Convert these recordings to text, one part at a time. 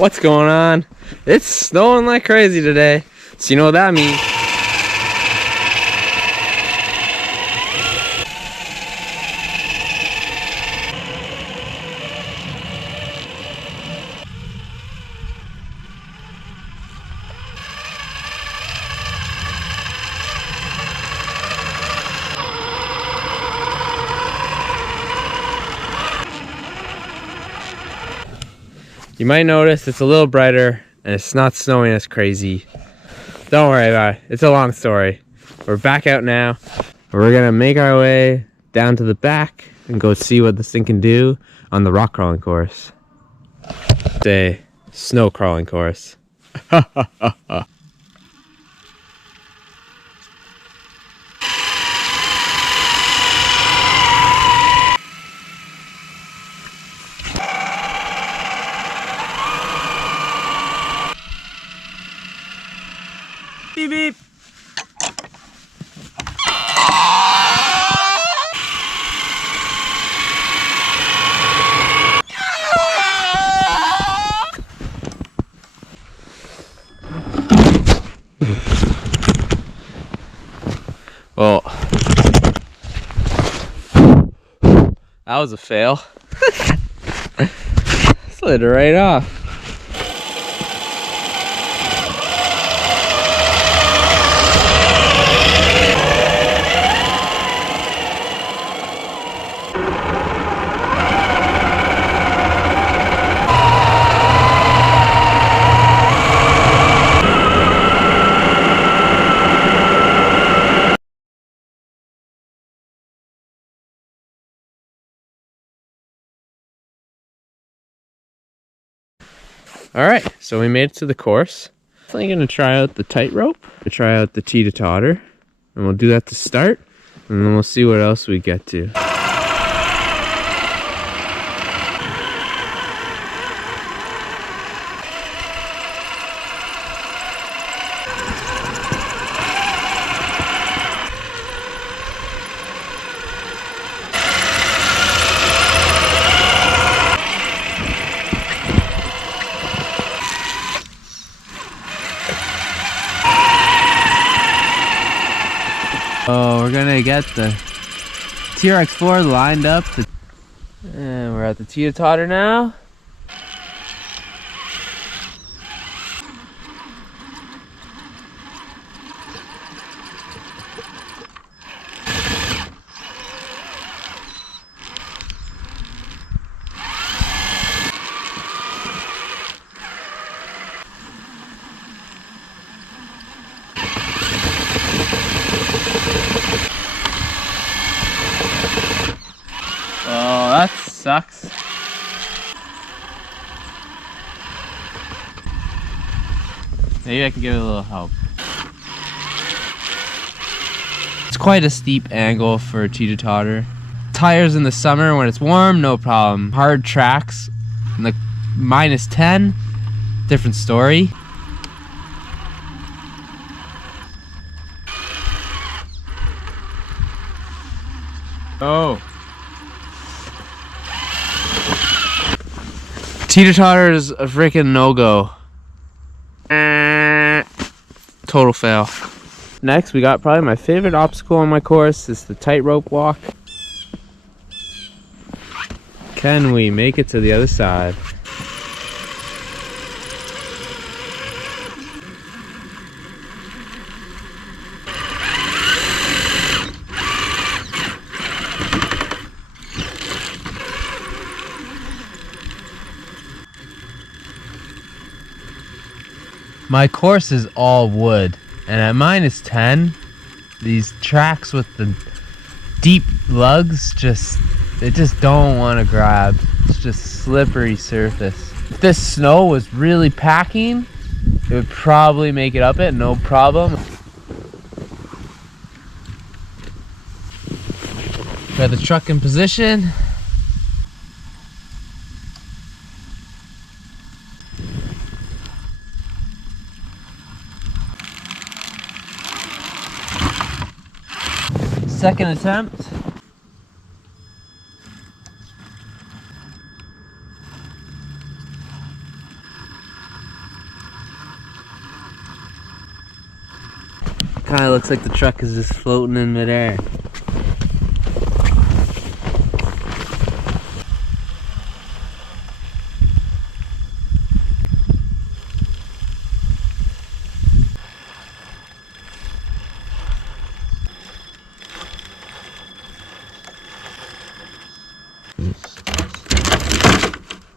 What's going on? It's snowing like crazy today, so you know what that means. You might notice it's a little brighter and it's not snowing as crazy. Don't worry about it. It's a long story. We're back out now. We're gonna make our way down to the back and go see what this thing can do on the rock crawling course. It's a snow crawling course. Beep beep. Well, that was a fail. Slid right off. Alright, so we made it to the course. I'm going to try out the tightrope, try out the teeter-totter, and we'll do that to start, and then we'll see what else we get to. Oh, we're gonna get the TRX4 lined up. And we're at the teeter-totter now. Oh, that sucks. Maybe I can give it a little help. It's quite a steep angle for a teeter-totter. Tires in the summer when it's warm, no problem. Hard tracks, like -10, different story. Oh. Teeter-totter is a freaking no-go. Total fail. Next, we got probably my favorite obstacle on my course. Is the tightrope walk. Can we make it to the other side? My course is all wood, and at -10, these tracks with the deep lugs they just don't want to grab. It's just slippery surface. If this snow was really packing, it would probably make it up it, no problem. Got the truck in position. Second attempt. kind of looks like the truck is just floating in midair.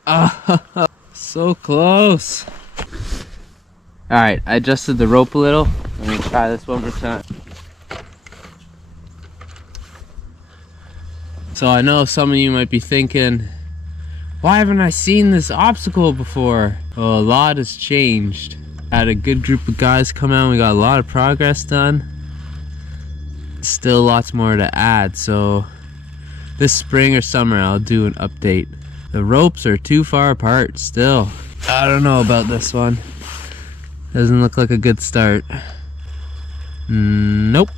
Ah, so close. Alright, I adjusted the rope a little. Let me try this one more time. So I know some of you might be thinking, why haven't I seen this obstacle before? Well, a lot has changed. I had a good group of guys come out, we got a lot of progress done. Still lots more to add, so this spring or summer I'll do an update. The ropes are too far apart still. I don't know about this one. Doesn't look like a good start. Nope.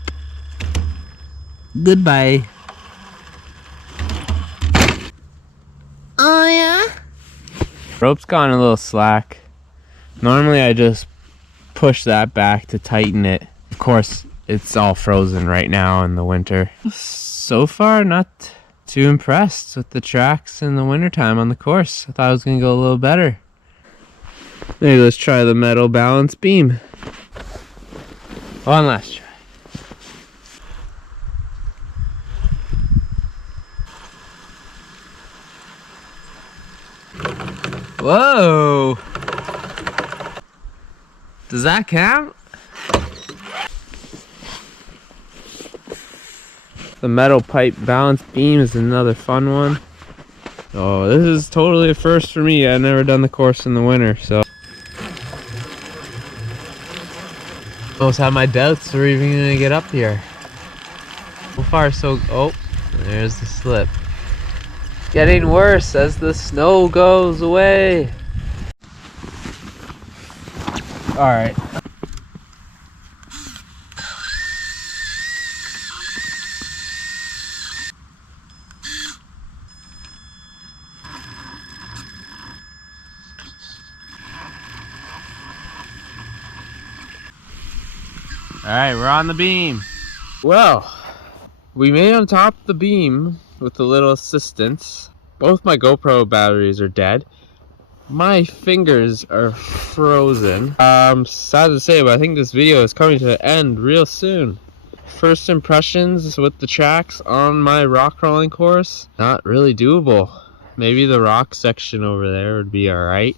Goodbye. Oh yeah? Rope's gone a little slack. Normally I just push that back to tighten it. Of course, it's all frozen right now in the winter. So far, not too impressed with the TRAXX in the wintertime on the course. I thought it was going to go a little better. Maybe let's try the metal balance beam. One last try. Whoa! Does that count? The metal pipe balance beam is another fun one. Oh, this is totally a first for me. I've never done the course in the winter, so. Almost had my doubts we're even gonna get up here. So far, so. Oh, there's the slip. Getting worse as the snow goes away. Alright. Alright, we're on the beam. Well, we made it on top of the beam with a little assistance. Both my GoPro batteries are dead. My fingers are frozen. Sad to say, but I think this video is coming to an end real soon. First impressions with the TRAXX on my rock crawling course, not really doable. Maybe the rock section over there would be alright.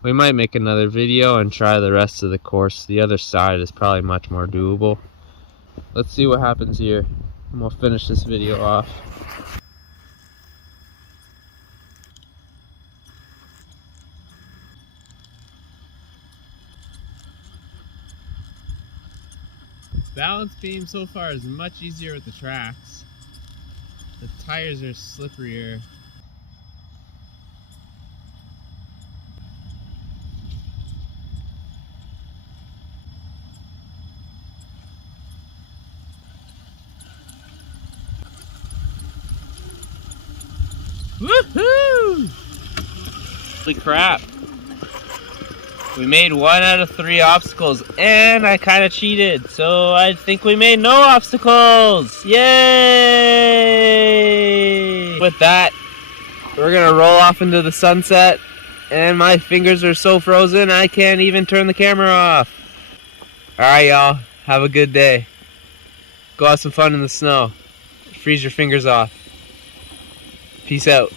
We might make another video and try the rest of the course. The other side is probably much more doable. Let's see what happens here, and we'll finish this video off. Balance beam so far is much easier with the TRAXX. The tires are slipperier. Woohoo! Holy crap. We made 1 out of 3 obstacles, and I kind of cheated, so I think we made no obstacles! Yay! With that, we're gonna roll off into the sunset, and my fingers are so frozen I can't even turn the camera off. Alright y'all, have a good day. Go have some fun in the snow. Freeze your fingers off. Peace out.